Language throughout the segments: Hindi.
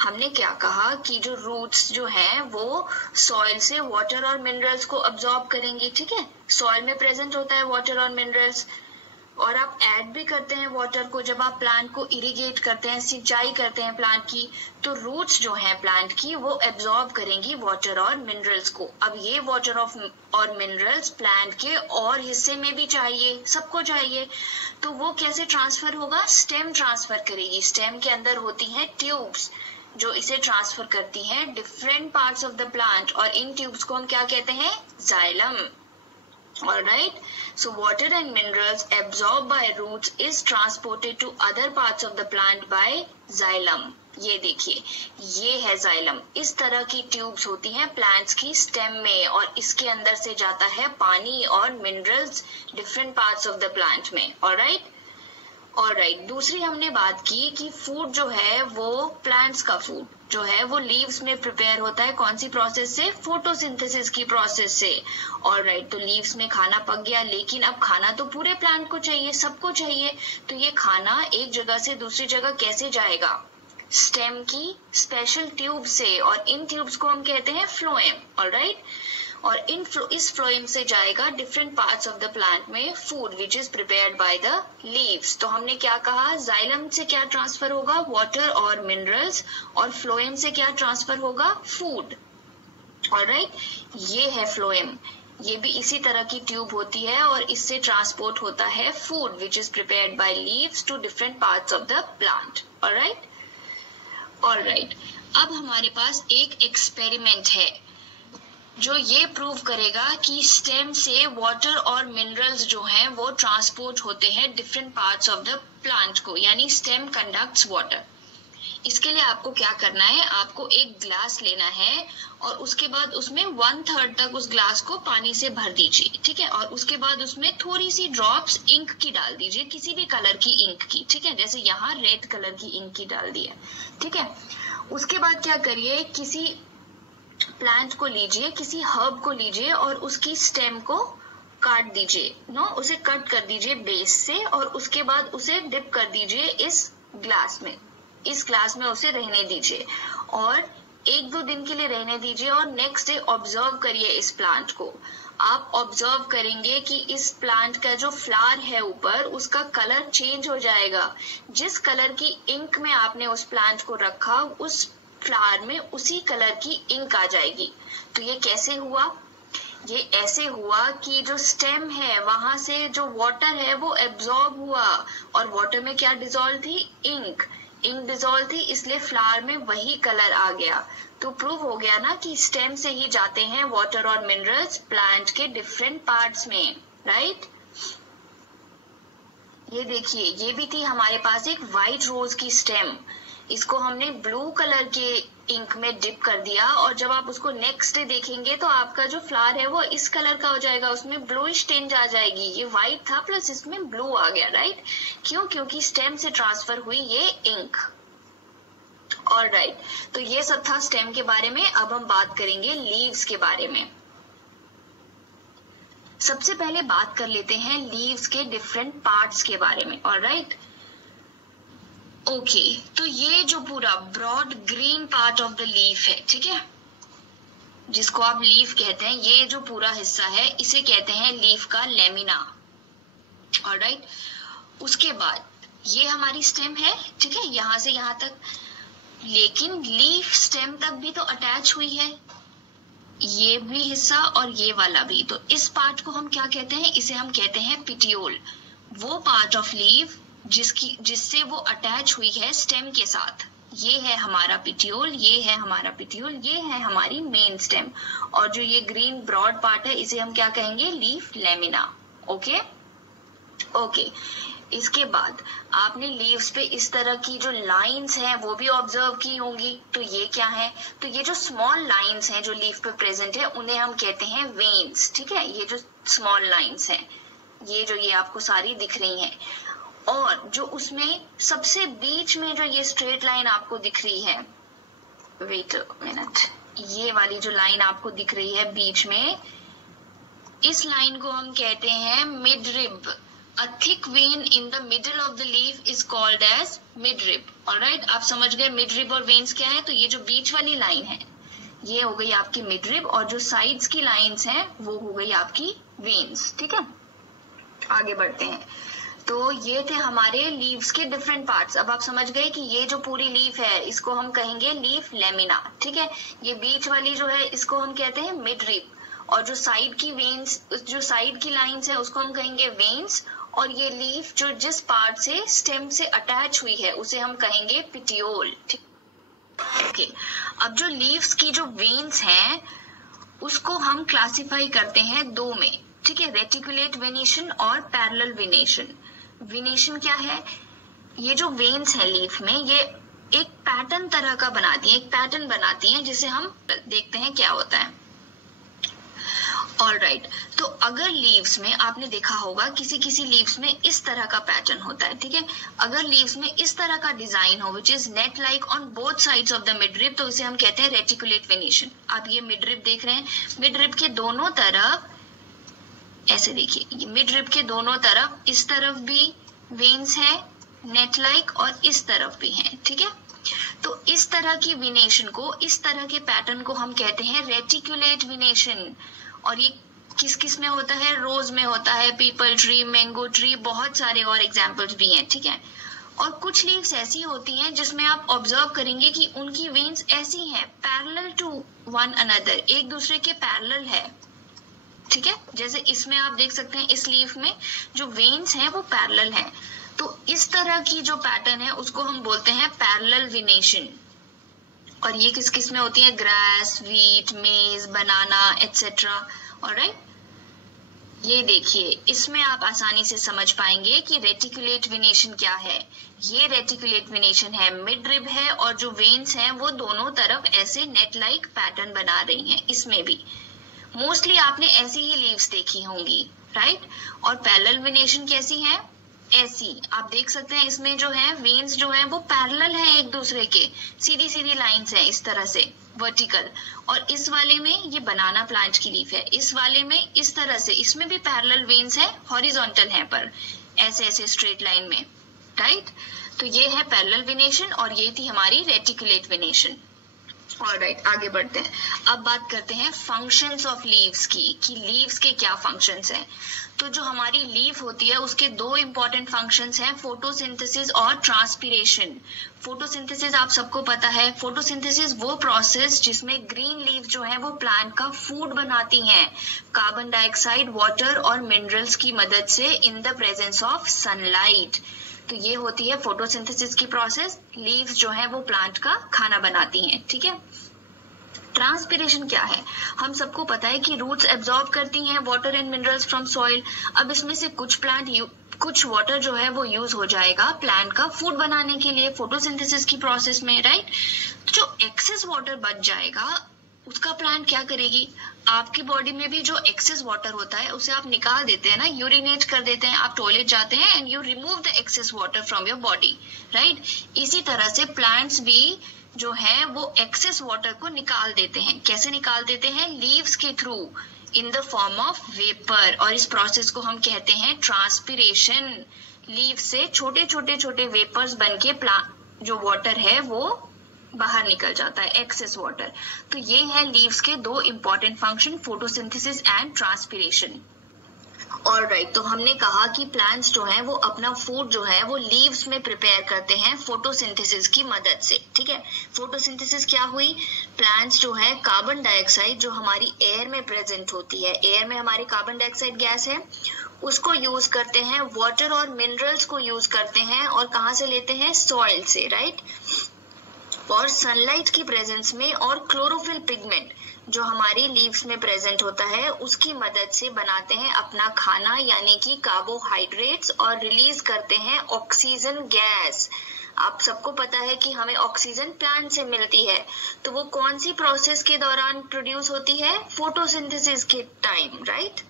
हमने क्या कहा कि जो रूट्स जो हैं वो सॉइल से वाटर और मिनरल्स को अब्सॉर्ब करेंगी, ठीक है। सॉइल में प्रेजेंट होता है वाटर और मिनरल्स, और आप ऐड भी करते हैं वाटर को जब आप प्लांट को इरिगेट करते हैं, सिंचाई करते हैं प्लांट की, तो रूट्स जो हैं प्लांट की वो एब्जॉर्ब करेंगी वाटर और मिनरल्स को। अब ये वाटर और मिनरल्स प्लांट के और हिस्से में भी चाहिए, सबको चाहिए, तो वो कैसे ट्रांसफर होगा? स्टेम ट्रांसफर करेगी। स्टेम के अंदर होती हैं ट्यूब्स जो इसे ट्रांसफर करती हैं different parts of the plant, और इन ट्यूब्स को हम क्या कहते हैं? Xylem. Alright, so water and minerals absorbed by roots is transported to other parts of the plant by xylem. ये देखिए, ये है जाइलम। इस तरह की ट्यूब्स होती हैं प्लांट्स की स्टेम में, और इसके अंदर से जाता है पानी और minerals different parts of the plant में। ऑलराइट, दूसरी हमने बात की कि फूड जो है वो प्लांट्स का फूड जो है वो लीव्स में प्रिपेयर होता है। कौन सी प्रोसेस से? फोटोसिंथेसिस की प्रोसेस से। ऑलराइट, तो लीव्स में खाना पक गया, लेकिन अब खाना तो पूरे प्लांट को चाहिए, सबको चाहिए, तो ये खाना एक जगह से दूसरी जगह कैसे जाएगा? स्टेम की स्पेशल ट्यूब से, और इन ट्यूब्स को हम कहते हैं फ्लोएम। ऑलराइट, और इस फ्लोएम से जाएगा different parts of the plant में food which is prepared by the leaves. तो हमने क्या कहा? जाइलम से क्या ट्रांसफर होगा? वाटर और मिनरल्स, और फ्लोएम से क्या ट्रांसफर होगा? फूड। ऑलराइट, ये है फ्लोएम। ये भी इसी तरह की ट्यूब होती है, और इससे ट्रांसपोर्ट होता है food which is prepared by leaves to different parts of the plant. Alright, अब हमारे पास एक एक्सपेरिमेंट है जो ये प्रूव करेगा कि स्टेम से वाटर और मिनरल्स जो हैं वो ट्रांसपोर्ट होते हैं different parts of the plant को, यानी स्टेम कंडक्ट्स वाटर। इसके लिए आपको क्या करना है? आपको एक ग्लास लेना है, और उसके बाद उसमें 1/3 तक उस ग्लास को पानी से भर दीजिए, ठीक है। और उसके बाद उसमें थोड़ी सी ड्रॉप्स इंक की डाल दीजिए, किसी भी कलर की इंक की, ठीक है। जैसे यहाँ रेड कलर की इंक की डाल दी है, ठीक है। उसके बाद क्या करिए, किसी प्लांट को लीजिए, किसी हर्ब को लीजिए, और उसकी स्टेम को काट दीजिए, उसे कट कर दीजिए बेस से, और उसके बाद उसे डिप कर दीजिए इस ग्लास में उसे रहने दीजिए, और 1-2 दिन के लिए रहने दीजिए, और नेक्स्ट डे ऑब्जर्व करिए इस प्लांट को। आप ऑब्जर्व करेंगे कि इस प्लांट का जो फ्लावर है ऊपर, उसका कलर चेंज हो जाएगा। जिस कलर की इंक में आपने उस प्लांट को रखा, उस फ्लावर में उसी कलर की इंक आ जाएगी। तो ये कैसे हुआ? ये ऐसे हुआ कि जो स्टेम है वहां से जो वाटर है वो एब्जॉर्ब हुआ, और वाटर में क्या डिसॉल्व थी? इंक डिसॉल्व थी, इसलिए फ्लावर में वही कलर आ गया। तो प्रूव हो गया ना कि स्टेम से ही जाते हैं वाटर और मिनरल्स प्लांट के डिफरेंट पार्ट्स में, राइट। ये देखिए, ये भी थी हमारे पास एक व्हाइट रोज की स्टेम। इसको हमने ब्लू कलर के इंक में डिप कर दिया, और जब आप उसको नेक्स्ट डे देखेंगे तो आपका जो फ्लावर है वो इस कलर का हो जाएगा, उसमें ब्लूइश टिंज आ जाएगी। ये व्हाइट था प्लस इसमें ब्लू आ गया, राइट। क्यों? क्योंकि स्टेम से ट्रांसफर हुई ये इंक। ऑलराइट, तो ये सब था स्टेम के बारे में। अब हम बात करेंगे लीव्स के बारे में। सबसे पहले बात कर लेते हैं लीव्स के डिफरेंट पार्ट्स के बारे में। ऑलराइट, ओके, तो ये जो पूरा broad green part of the leaf है, ठीक है, जिसको आप लीफ कहते हैं, ये जो पूरा हिस्सा है इसे कहते हैं लीफ का लेमिना। ऑलराइट, उसके बाद ये हमारी स्टेम है, ठीक है, यहां से यहां तक, लेकिन लीफ स्टेम तक भी तो अटैच हुई है, ये भी हिस्सा और ये वाला भी। तो इस पार्ट को हम क्या कहते हैं? इसे हम कहते हैं पिटियोल। वो पार्ट ऑफ लीफ जिससे वो अटैच हुई है स्टेम के साथ, ये है हमारा पिटियोल, ये है हमारा पिटियोल, ये है हमारी मेन स्टेम। और जो ये ग्रीन ब्रॉड पार्ट है इसे हम क्या कहेंगे? Leaf lamina. ओके, इसके बाद आपने लीव्स पे इस तरह की जो लाइंस हैं वो भी ऑब्जर्व की होंगी। तो ये क्या है? तो ये जो स्मॉल लाइंस हैं जो लीफ पे प्रेजेंट है उन्हें हम कहते हैं वेन्स, ठीक है। ये जो स्मॉल लाइंस हैं, ये आपको सारी दिख रही हैं, और जो उसमें सबसे बीच में जो ये स्ट्रेट लाइन आपको दिख रही है, वेट अ मिनट, ये वाली जो लाइन आपको दिख रही है बीच में, इस लाइन को हम कहते हैं mid rib. A thick vein in the middle of the leaf is called as midrib. Alright, आप समझ गए midrib और veins क्या है? तो ये जो बीच वाली लाइन है ये हो गई आपकी midrib और जो साइड्स की लाइंस हैं वो हो गई आपकी veins. ठीक है, आगे बढ़ते हैं. तो ये थे हमारे लीव्स के डिफरेंट पार्ट्स. अब आप समझ गए कि ये जो पूरी लीफ है इसको हम कहेंगे लीफ लेमिना. ठीक है, ये बीच वाली जो है इसको हम कहते हैं मिडरिब और जो साइड की वेन्स, जो साइड की लाइंस है उसको हम कहेंगे वेन्स. और ये लीफ जो जिस पार्ट से स्टेम से अटैच हुई है उसे हम कहेंगे पिटियोल. ठीक, ओके. अब जो लीव्स की जो वेन्स हैं उसको हम क्लासिफाई करते हैं दो में. ठीक है, रेटिकुलेट वेनेशन और पैरेलल वेनेशन. वेनेशन क्या है? ये जो वेन्स है लीफ में ये एक पैटर्न तरह का बनाती है, एक पैटर्न बनाती है जिसे हम देखते हैं क्या होता है. ऑलराइट, तो अगर लीव्स में आपने देखा होगा किसी किसी लीव्स में इस तरह का पैटर्न होता है. ठीक है, अगर लीव्स में इस तरह का डिजाइन हो which is net like on both sides of the midrib तो इसे हम कहते हैं रेटिकुलेट वेनेशन. आप ये मिडरिब देख रहे हैं, मिडरिब के दोनों तरफ ऐसे देखिए, मिडरिब के दोनों तरफ इस तरफ भी वेन्स है नेट लाइक और इस तरफ भी है. ठीक है, तो इस तरह की वेनेशन को, इस तरह के पैटर्न को हम कहते हैं रेटिकुलेट वेनेशन. और ये किस किस में होता है? रोज में होता है, पीपल ट्री, मैंगो ट्री, बहुत सारे और एग्जाम्पल्स भी हैं. ठीक है, और कुछ लीव्स ऐसी होती हैं जिसमें आप ऑब्जर्व करेंगे कि उनकी वेन्स ऐसी हैं पैरेलल टू वन अनदर, एक दूसरे के पैरेलल है. ठीक है, जैसे इसमें आप देख सकते हैं इस लीफ में जो वेन्स हैं वो पैरेलल हैं. तो इस तरह की जो पैटर्न है उसको हम बोलते हैं पैरेलल वेनेशन. और ये किस किस में होती है? ग्रास, वीट, मेज, बनाना एटसेट्रा. ऑलराइट, ये देखिए इसमें आप आसानी से समझ पाएंगे कि रेटिकुलेट वेनेशन क्या है. ये रेटिकुलेट वेनेशन है, मिडरिब है और जो वेन्स हैं वो दोनों तरफ ऐसे नेट लाइक पैटर्न बना रही हैं. इसमें भी मोस्टली आपने ऐसी ही लीव्स देखी होंगी, राइट. और पैरेलल वेनेशन कैसी है? ऐसी आप देख सकते हैं इसमें जो है वेन्स जो है वो पैरेलल है एक दूसरे के, सीधी सीधी लाइंस हैं इस तरह से वर्टिकल. और इस वाले में ये बनाना प्लांट की लीफ है, इस वाले में इस तरह से, इसमें भी पैरेलल वेन्स है, हॉरिजॉन्टल है पर ऐसे ऐसे स्ट्रेट लाइन में, राइट. तो ये है पैरेलल वेनेशन और ये थी हमारी रेटिकुलेट वेनेशन. ऑलराइट, आगे बढ़ते हैं. अब बात करते हैं फंक्शंस ऑफ लीव्स की, कि लीव्स के क्या फंक्शंस हैं. तो जो हमारी लीफ होती है उसके दो इंपॉर्टेंट फंक्शंस हैं, फोटोसिंथेसिस और ट्रांसपिरेशन. फोटोसिंथेसिस आप सबको पता है, फोटोसिंथेसिस वो प्रोसेस जिसमें ग्रीन लीफ जो है वो प्लांट का फूड बनाती हैं कार्बन डाइऑक्साइड, वाटर और मिनरल्स की मदद से in the presence of sunlight. तो ये होती है फोटोसिंथेसिस की प्रोसेस. लीव्स जो है वो प्लांट का खाना बनाती हैं. ठीक है, ट्रांसपिरेशन क्या है? हम सबको पता है कि रूट्स एब्जॉर्ब करती हैं water and minerals from soil. अब इसमें से कुछ वाटर जो है वो यूज हो जाएगा प्लांट का फूड बनाने के लिए फोटोसिंथेसिस की प्रोसेस में, राइट. जो एक्सेस वाटर बच जाएगा उसका प्लांट क्या करेगी? आपकी बॉडी में भी जो एक्सेस वाटर होता है उसे आप निकाल देते हैं ना, यूरिनेट कर देते हैं, आप टॉयलेट जाते हैं and you remove the excess water from your body, right. इसी तरह से प्लांट्स भी जो है वो एक्सेस वाटर को निकाल देते हैं. कैसे निकाल देते हैं? लीव्स के through, in the form of vapour. और इस प्रोसेस को हम कहते हैं ट्रांसपिरेशन. लीव से छोटे छोटे छोटे वेपर्स बनके जो वाटर है वो बाहर निकल जाता है, एक्सेस वाटर. तो ये है लीव्स के दो important function, photosynthesis and transpiration. Alright, तो हमने कहा कि प्लांट्स जो हैं वो अपना फूड जो है वो लीव्स में प्रिपेयर करते हैं फोटोसिंथेसिस की मदद से. ठीक है, फोटोसिंथेसिस क्या हुई? प्लांट्स जो है कार्बन डाइऑक्साइड जो हमारी एयर में प्रेजेंट होती है, एयर में हमारी कार्बन डाइऑक्साइड गैस है, उसको यूज करते हैं, वाटर और मिनरल्स को यूज करते हैं. और कहाँ से लेते हैं? सॉइल से, राइट. और सनलाइट की प्रेजेंस में और क्लोरोफिल पिगमेंट जो हमारी लीव्स में प्रेजेंट होता है उसकी मदद से बनाते हैं अपना खाना यानी कि कार्बोहाइड्रेट्स और रिलीज करते हैं ऑक्सीजन गैस. आप सबको पता है कि हमें ऑक्सीजन प्लांट से मिलती है, तो वो कौन सी प्रोसेस के दौरान प्रोड्यूस होती है? फोटोसिंथेसिस के टाइम, राइट.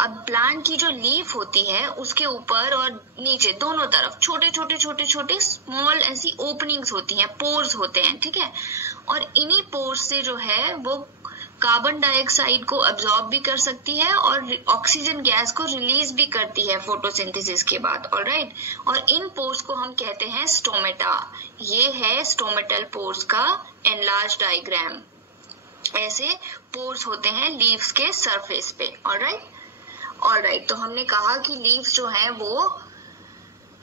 अब प्लांट की जो लीफ होती है उसके ऊपर और नीचे दोनों तरफ छोटे छोटे छोटे छोटे स्मॉल ऐसी ओपनिंग्स होती हैं, पोर्स होते हैं. ठीक है, और इन्हीं पोर्स से जो है वो कार्बन डाइऑक्साइड को अब्सॉर्ब भी कर सकती है और ऑक्सीजन गैस को रिलीज भी करती है फोटोसिंथेसिस के बाद। ऑलराइट, और इन पोर्स को हम कहते हैं स्टोमेटा। ये है स्टोमेटल पोर्स का एनलार्ज डायग्राम। ऐसे पोर्स होते हैं लीव्स के सरफेस पे। ऑलराइट, तो हमने कहा कि लीव्स जो हैं वो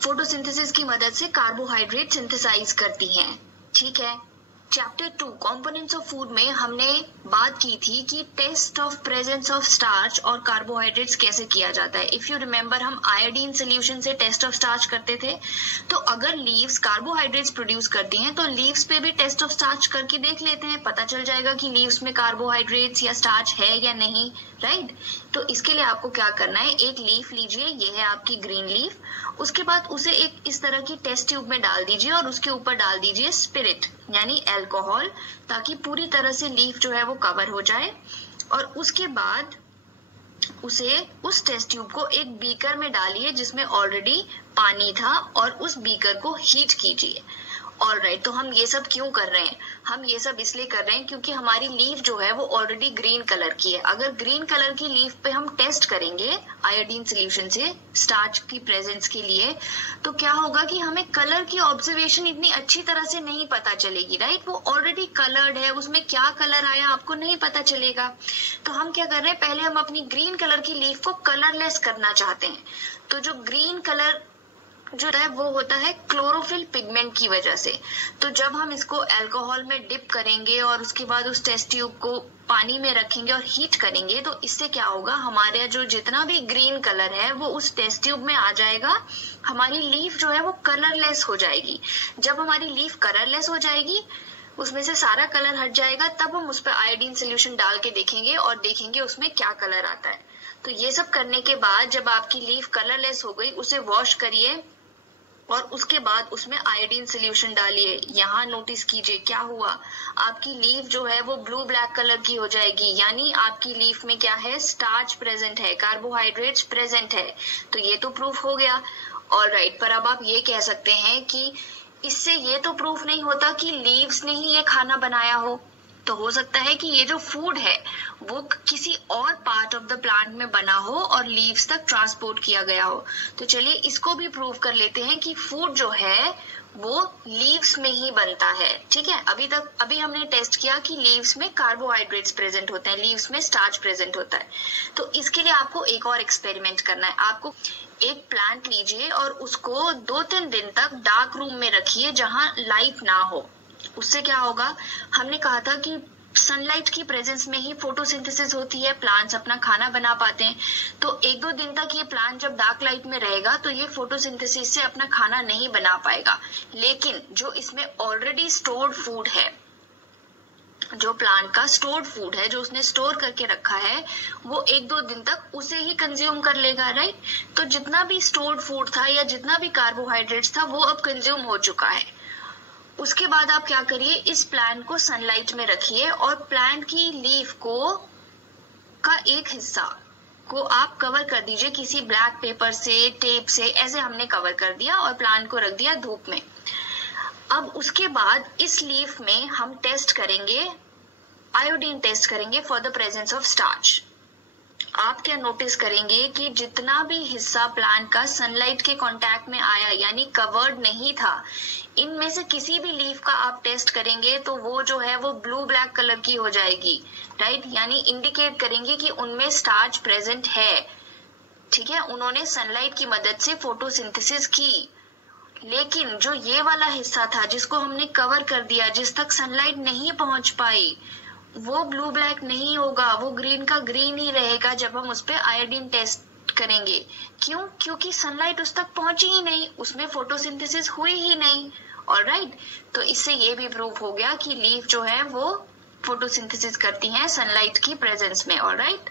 फोटोसिंथेसिस की मदद से कार्बोहाइड्रेट सिंथेसाइज करती हैं। ठीक है, चैप्टर 2 कंपोनेंट्स ऑफ फूड में हमने बात की थी कि test of presence of starch और कार्बोहाइड्रेट्स कैसे किया जाता है। इफ यू रिमेम्बर, हम आयोडीन सोल्यूशन से टेस्ट ऑफ स्टार्च करते थे। तो अगर लीव्स कार्बोहाइड्रेट्स प्रोड्यूस करती हैं तो लीव्स पे भी टेस्ट ऑफ स्टार्च करके देख लेते हैं, पता चल जाएगा कि लीव्स में कार्बोहाइड्रेट्स या स्टार्च है या नहीं। राइट, तो इसके लिए आपको क्या करना है, एक लीफ लीजिए, ये है आपकी ग्रीन लीफ। उसके बाद उसे एक इस तरह की टेस्ट ट्यूब में डाल दीजिए और उसके ऊपर डाल दीजिए स्पिरिट यानी अल्कोहल, ताकि पूरी तरह से लीफ जो है वो कवर हो जाए। और उसके बाद उस टेस्ट ट्यूब को एक बीकर में डालिए जिसमें ऑलरेडी पानी था और उस बीकर को हीट कीजिए। ऑलराइट, तो हम ये सब क्यों कर रहे हैं? हम ये सब इसलिए कर रहे हैं क्योंकि हमारी लीफ जो है वो ऑलरेडी ग्रीन कलर की है। अगर ग्रीन कलर की लीफ पे हम टेस्ट करेंगे आयोडीन सोल्यूशन से स्टार्च की प्रेजेंस के लिए, तो क्या होगा कि हमें कलर की ऑब्जर्वेशन इतनी अच्छी तरह से नहीं पता चलेगी। राइट, वो ऑलरेडी कलर्ड है, उसमें क्या कलर आया आपको नहीं पता चलेगा। तो हम क्या कर रहे हैं, पहले हम अपनी ग्रीन कलर की लीफ को कलरलेस करना चाहते हैं। तो जो ग्रीन कलर जो है वो होता है क्लोरोफिल पिगमेंट की वजह से। तो जब हम इसको अल्कोहल में डिप करेंगे और उसके बाद उस टेस्ट ट्यूब को पानी में रखेंगे और हीट करेंगे, तो इससे क्या होगा, हमारे जो जितना भी ग्रीन कलर है वो उस टेस्ट ट्यूब में आ जाएगा। हमारी लीफ जो है वो कलरलेस हो जाएगी। जब हमारी लीफ कलरलेस हो जाएगी, उसमें से सारा कलर हट जाएगा, तब हम उस पर आयोडीन सोल्यूशन डाल के देखेंगे और देखेंगे उसमें क्या कलर आता है। तो ये सब करने के बाद जब आपकी लीफ कलरलेस हो गई, उसे वॉश करिए और उसके बाद उसमें आयोडीन सोल्यूशन डालिए। यहाँ नोटिस कीजिए क्या हुआ, आपकी लीफ जो है वो ब्लू ब्लैक कलर की हो जाएगी, यानी आपकी लीफ में क्या है, स्टार्च प्रेजेंट है, कार्बोहाइड्रेट्स प्रेजेंट है। तो ये तो प्रूफ हो गया। ऑलराइट, पर अब आप ये कह सकते हैं कि इससे ये तो प्रूफ नहीं होता कि लीव्स ने ही ये खाना बनाया हो। तो हो सकता है कि ये जो फूड है वो किसी और पार्ट ऑफ द प्लांट में बना हो और लीव्स तक ट्रांसपोर्ट किया गया हो। तो चलिए इसको भी प्रूव कर लेते हैं कि फूड जो है वो लीव्स में ही बनता है। ठीक है, अभी हमने टेस्ट किया कि लीव्स में कार्बोहाइड्रेट्स प्रेजेंट होते हैं, लीव्स में स्टार्च प्रेजेंट होता है। तो इसके लिए आपको एक और एक्सपेरिमेंट करना है। आपको एक प्लांट लीजिए और उसको 2-3 दिन तक डार्क रूम में रखिए जहां लाइट ना हो। उससे क्या होगा, हमने कहा था कि सनलाइट की प्रेजेंस में ही फोटोसिंथेसिस होती है, प्लांट्स अपना खाना बना पाते हैं। तो 1-2 दिन तक ये प्लांट जब डार्क लाइट में रहेगा तो ये फोटोसिंथेसिस से अपना खाना नहीं बना पाएगा। लेकिन जो इसमें ऑलरेडी स्टोर्ड फूड है, जो प्लांट का स्टोर्ड फूड है, जो उसने स्टोर करके रखा है, वो 1-2 दिन तक उसे ही कंज्यूम कर लेगा। राइट, तो जितना भी स्टोर्ड फूड था या जितना भी कार्बोहाइड्रेट्स था वो अब कंज्यूम हो चुका है। उसके बाद आप क्या करिए, इस प्लांट को सनलाइट में रखिए और प्लांट की लीफ का एक हिस्सा को आप कवर कर दीजिए किसी ब्लैक पेपर से, टेप से। ऐसे हमने कवर कर दिया और प्लांट को रख दिया धूप में। अब उसके बाद इस लीफ में हम टेस्ट करेंगे, आयोडीन टेस्ट करेंगे for the presence of starch. आप क्या नोटिस करेंगे कि जितना भी हिस्सा प्लांट का सनलाइट के कांटेक्ट में आया यानी कवर्ड नहीं था, इनमें से किसी भी लीफ का आप टेस्ट करेंगे तो वो जो है वो ब्लू ब्लैक कलर की हो जाएगी। राइट, यानी इंडिकेट करेंगे कि उनमें स्टार्च प्रेजेंट है। ठीक है, उन्होंने सनलाइट की मदद से फोटोसिंथेसिस की। लेकिन जो ये वाला हिस्सा था जिसको हमने कवर कर दिया, जिस तक सनलाइट नहीं पहुंच पाई, वो ब्लू ब्लैक नहीं होगा, वो ग्रीन का ग्रीन ही रहेगा जब हम उस पे आयोडीन टेस्ट करेंगे। क्यों? क्योंकि सनलाइट उस तक पहुंची ही नहीं, उसमें फोटोसिंथेसिस हुई ही नहीं। ऑलराइट, तो इससे ये भी प्रूव हो गया कि लीफ जो है वो फोटोसिंथेसिस करती हैं सनलाइट की प्रेजेंस में। ऑलराइट।